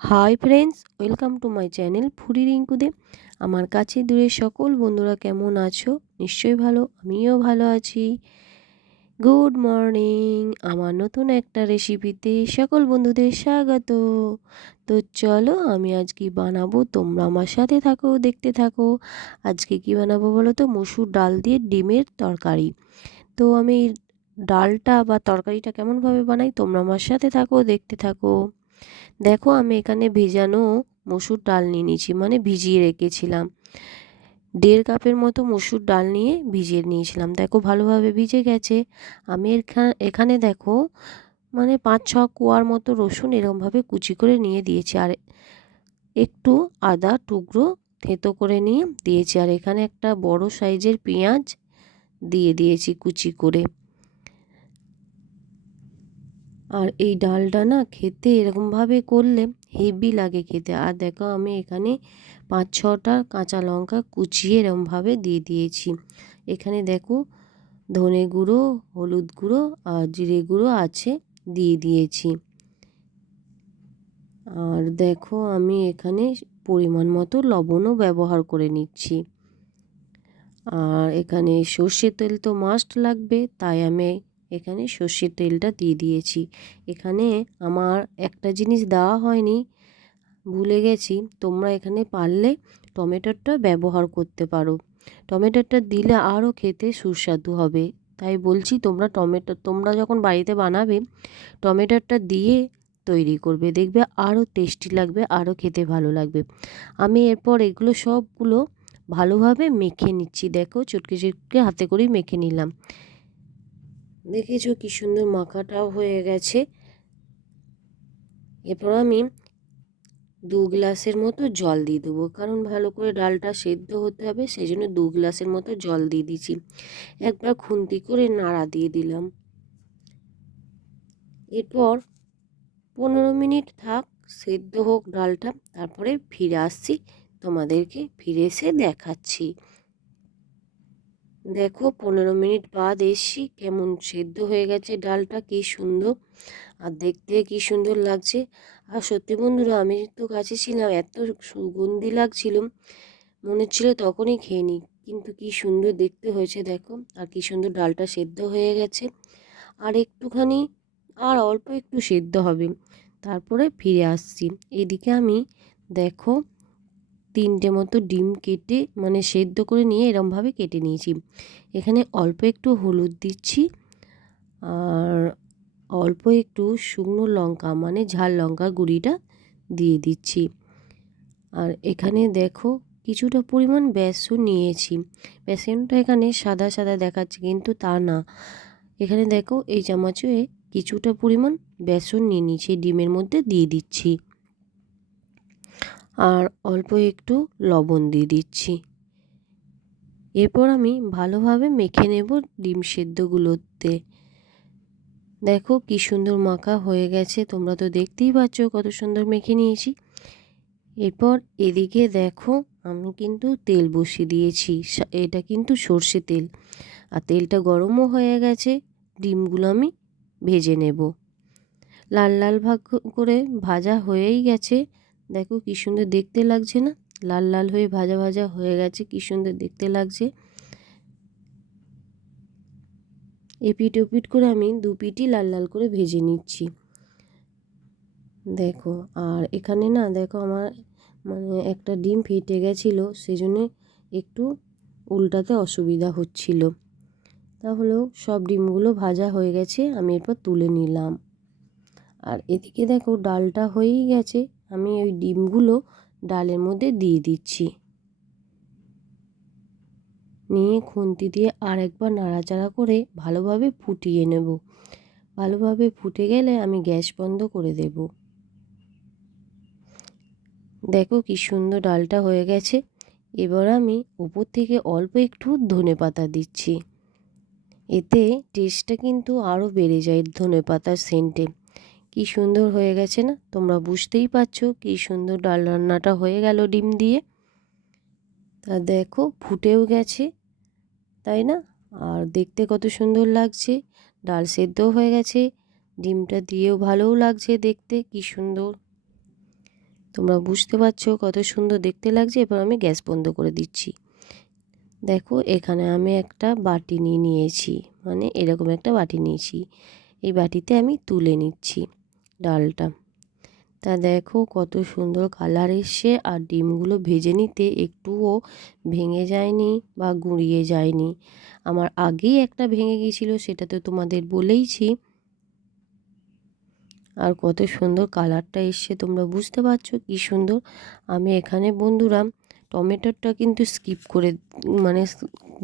Hi friends welcome to my channel ফুরি রিঙ্কুদে আমার কাছে দূরে সকল বন্ধুরা কেমন আছো? নিশ্চয়ই ভালো, আমিও ভালো আছি। গুড মর্নিং আমার নতুন একটা রেসিপিতে সকল বন্ধুদের স্বাগত। তো চলো আমি আজকে বানাবো, তোমরা আমার সাথে থাকো, দেখতে থাকো। আজকে কি বানাবো বলো তো? মসুর ডাল দিয়ে ডিমের তরকারি। তো আমি ডালটা বা তরকারিটা কেমনভাবে বানাই, তোমরা আমার সাথে থাকো, দেখতে থাকো। দেখো আমি এখানে ভেজানো মসুর ডাল নিয়ে নিয়েছি মানে ভিজিয়ে রেখেছিলাম। দেড় কাপের মতো মসুর ডাল নিয়ে ভিজিয়ে নিয়েছিলাম। দেখো ভালোভাবে ভিজে গেছে। আমি এখানে দেখো মানে পাঁচ ছ কোয়ার মতো রসুন এরকমভাবে কুচি করে নিয়ে দিয়েছি। আর একটু আদা টুকরো থেতো করে নিয়ে দিয়েছি। আর এখানে একটা বড় সাইজের পেঁয়াজ দিয়ে দিয়েছি কুচি করে। আর এই ডালটা না খেতে এরকমভাবে করলে হেভি লাগে খেতে। আর দেখো আমি এখানে পাঁচ, ছটা কাঁচা লঙ্কা কুচিয়ে এরকমভাবে দিয়ে দিয়েছি। এখানে দেখো ধনে গুঁড়ো, হলুদ গুঁড়ো আর জিরে গুঁড়ো আছে দিয়ে দিয়েছি। আর দেখো আমি এখানে পরিমাণ মতো লবণও ব্যবহার করে নিচ্ছি। আর এখানে সর্ষের তেল তো মাস্ট লাগবে, তাই আমি এখানে সর্ষের তেলটা দিয়ে দিয়েছি। এখানে আমার একটা জিনিস দেওয়া হয়নি, ভুলে গেছি। তোমরা এখানে পারলে টমেটোটা ব্যবহার করতে পারো। টমেটোটা দিলে আরও খেতে সুস্বাদু হবে। তাই বলছি, তোমরা টমেটো, তোমরা যখন বাড়িতে বানাবে, টমেটোটা দিয়ে তৈরি করবে। দেখবে আরও টেস্টি লাগবে, আরও খেতে ভালো লাগবে। আমি এরপর এগুলো সবগুলো ভালোভাবে মেখে নিচ্ছি। দেখো, চটকে চটকে হাতে করেই মেখে নিলাম। দেখেছ কি সুন্দর মাখাটাও হয়ে গেছে। এরপর আমি দু গ্লাসের মতো জল দিয়ে দেবো, কারণ ভালো করে ডালটা সেদ্ধ হতে হবে সেই জন্য দু গ্লাসের মতো জল দিয়ে দিচ্ছি একবার খুন্তি করে নাড়া দিয়ে দিলাম। এরপর পনেরো মিনিট থাক, সেদ্ধ হোক ডালটা, তারপরে ফিরে আসছি, তোমাদেরকে ফিরে এসে দেখাচ্ছি। দেখো পনেরো মিনিট বাদ এসছি। কেমন সেদ্ধ হয়ে গেছে ডালটা, কি সুন্দর। আর দেখতে কি সুন্দর লাগছে। আর সত্যি বন্ধুরা, আমি তো কাছে ছিলাম, এত সুগন্ধি লাগছিল, মনে ছিল তখনই খেয়ে নিই। কিন্তু কি সুন্দর দেখতে হয়েছে, দেখো। আর কি সুন্দর ডালটা সেদ্ধ হয়ে গেছে। আর একটুখানি, আর অল্প একটু সেদ্ধ হবে। তারপরে ফিরে আসছি। এদিকে আমি, দেখো তিনটে মতো ডিম কেটে মানে সেদ্ধ করে নিয়ে এরমভাবে কেটে নিয়েছি। এখানে অল্প একটু হলুদ দিচ্ছি আর অল্প একটু শুকনো লঙ্কা মানে ঝাল লঙ্কা গুঁড়িটা দিয়ে দিচ্ছি। আর এখানে দেখো কিছুটা পরিমাণ বেসন নিয়েছি। বেসনটা এখানে সাদা সাদা দেখাচ্ছে, কিন্তু তা না। এখানে দেখো এই চামচে কিছুটা পরিমাণ বেসন নিয়ে নিয়েছি, ডিমের মধ্যে দিয়ে দিচ্ছি। আর অল্প একটু লবণ দিয়ে দিচ্ছি। এরপর আমি ভালোভাবে মেখে নেব ডিম সেদ্ধগুলোতে। দেখো কি সুন্দর মাখা হয়ে গেছে, তোমরা তো দেখতেই পাচ্ছ কত সুন্দর মেখে নিয়েছি। এরপর এদিকে দেখো আমি কিন্তু তেল বসিয়ে দিয়েছি এটা কিন্তু সর্ষে তেল। আর তেলটা গরমও হয়ে গেছে, ডিমগুলো আমি ভেজে নেব। লাল লাল ভাগ করে ভাজা হয়েই গেছে। দেখো কি সুন্দর দেখতে লাগছে না? লাল লাল হয়ে ভাজা ভাজা হয়ে গেছে, কি সুন্দর দেখতে লাগছে। এপিট ওপিট করে আমি দু পিটি লাল লাল করে ভেজে নিচ্ছি। দেখো, আর এখানে না দেখো আমার মানে একটা ডিম ফেটে গেছিল জন্য একটু উল্টাতে অসুবিধা হচ্ছিল। তাহলেও সব ডিমগুলো ভাজা হয়ে গেছে, আমি এরপর তুলে নিলাম। আর এদিকে দেখো ডালটা হয়েই গেছে। আমি ওই ডিমগুলো ডালের মধ্যে দিয়ে দিচ্ছি। নিয়ে খুন্তি দিয়ে আর একবার নাড়াচাড়া করে ভালোভাবে ফুটিয়ে নেব। ভালোভাবে ফুটে গেলে আমি গ্যাস বন্ধ করে দেব। দেখো কি সুন্দর ডালটা হয়ে গেছে। এবার আমি উপর থেকে অল্প একটু ধনে পাতা দিচ্ছি। এতে টেস্টটা কিন্তু আরও বেড়ে যায় ধনে পাতার সেন্টে কি সুন্দর হয়ে গেছে না? তোমরা বুঝতেই পারছ কি সুন্দর ডাল রান্নাটা হয়ে গেল ডিম দিয়ে। তা দেখো ফুটেও গেছে, তাই না? আর দেখতে কত সুন্দর লাগছে, ডাল সেদ্ধও হয়ে গেছে, ডিমটা দিয়েও ভালোও লাগছে দেখতে, কি সুন্দর। তোমরা বুঝতে পারছ কত সুন্দর দেখতে লাগছে, এবার আমি গ্যাস বন্ধ করে দিচ্ছি। দেখো এখানে আমি একটা বাটি নিয়ে নিয়েছি মানে এরকম একটা বাটি নিয়েছি, এই বাটিতে আমি তুলে নিচ্ছি। ডালটা। তা দেখো কত সুন্দর কালার এসছে আর ডিমগুলো ভেজে নিতে একটুও ভেঙে যায়নি বা গুঁড়িয়ে যায়নি। আমার আগেই একটা ভেঙে গিয়েছিল সেটা তো তোমাদের বলেইছি। আর কত সুন্দর কালারটা এসছে, তোমরা বুঝতে পারছ কি সুন্দর? আমি এখানে বন্ধুরা টমেটোটা কিন্তু স্কিপ করে মানে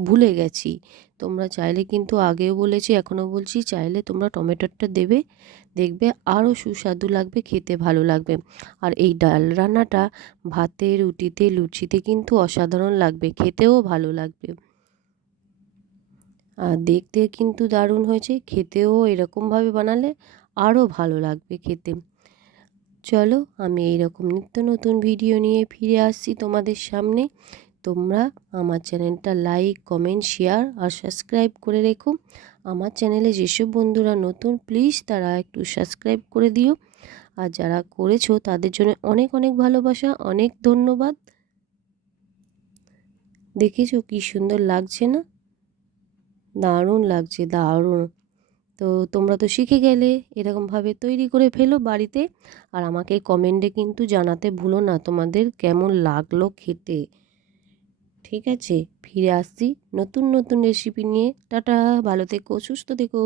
ভুলে গেছি। তোমরা চাইলে কিন্তু আগেও বলেছি, এখনও বলছি, চাইলে তোমরা টমেটোটা দেবে, দেখবে আরও সুস্বাদু লাগবে, খেতে ভালো লাগবে। আর এই ডাল রান্নাটা ভাতে, রুটিতে, লুচিতে কিন্তু অসাধারণ লাগবে, খেতেও ভালো লাগবে। আর দেখতে কিন্তু দারুণ হয়েছে, খেতেও এরকমভাবে বানালে আরও ভালো লাগবে খেতে। চলো আমি এই রকম নিত্য নতুন ভিডিও নিয়ে ফিরে আসছি তোমাদের সামনে। তোমরা আমার চ্যানেলটা লাইক, কমেন্ট, শেয়ার আর সাবস্ক্রাইব করে রেখো। আমার চ্যানেলে যেসব বন্ধুরা নতুন, প্লিজ তারা একটু সাবস্ক্রাইব করে দিও। আর যারা করেছ তাদের জন্য অনেক অনেক ভালোবাসা, অনেক ধন্যবাদ। দেখেছ কি সুন্দর লাগছে না? দারুণ লাগছে, দারুণ। তো তোমরা তো শিখে গেলে এরকমভাবে তৈরি করে ফেলো বাড়িতে। আর আমাকে কমেন্টে কিন্তু জানাতে ভুলো না তোমাদের কেমন লাগল খেতে। ঠিক আছে, ফিরে আসছি নতুন নতুন রেসিপি নিয়ে। টাটা, ভালো থেকো, সুস্থ থেকো।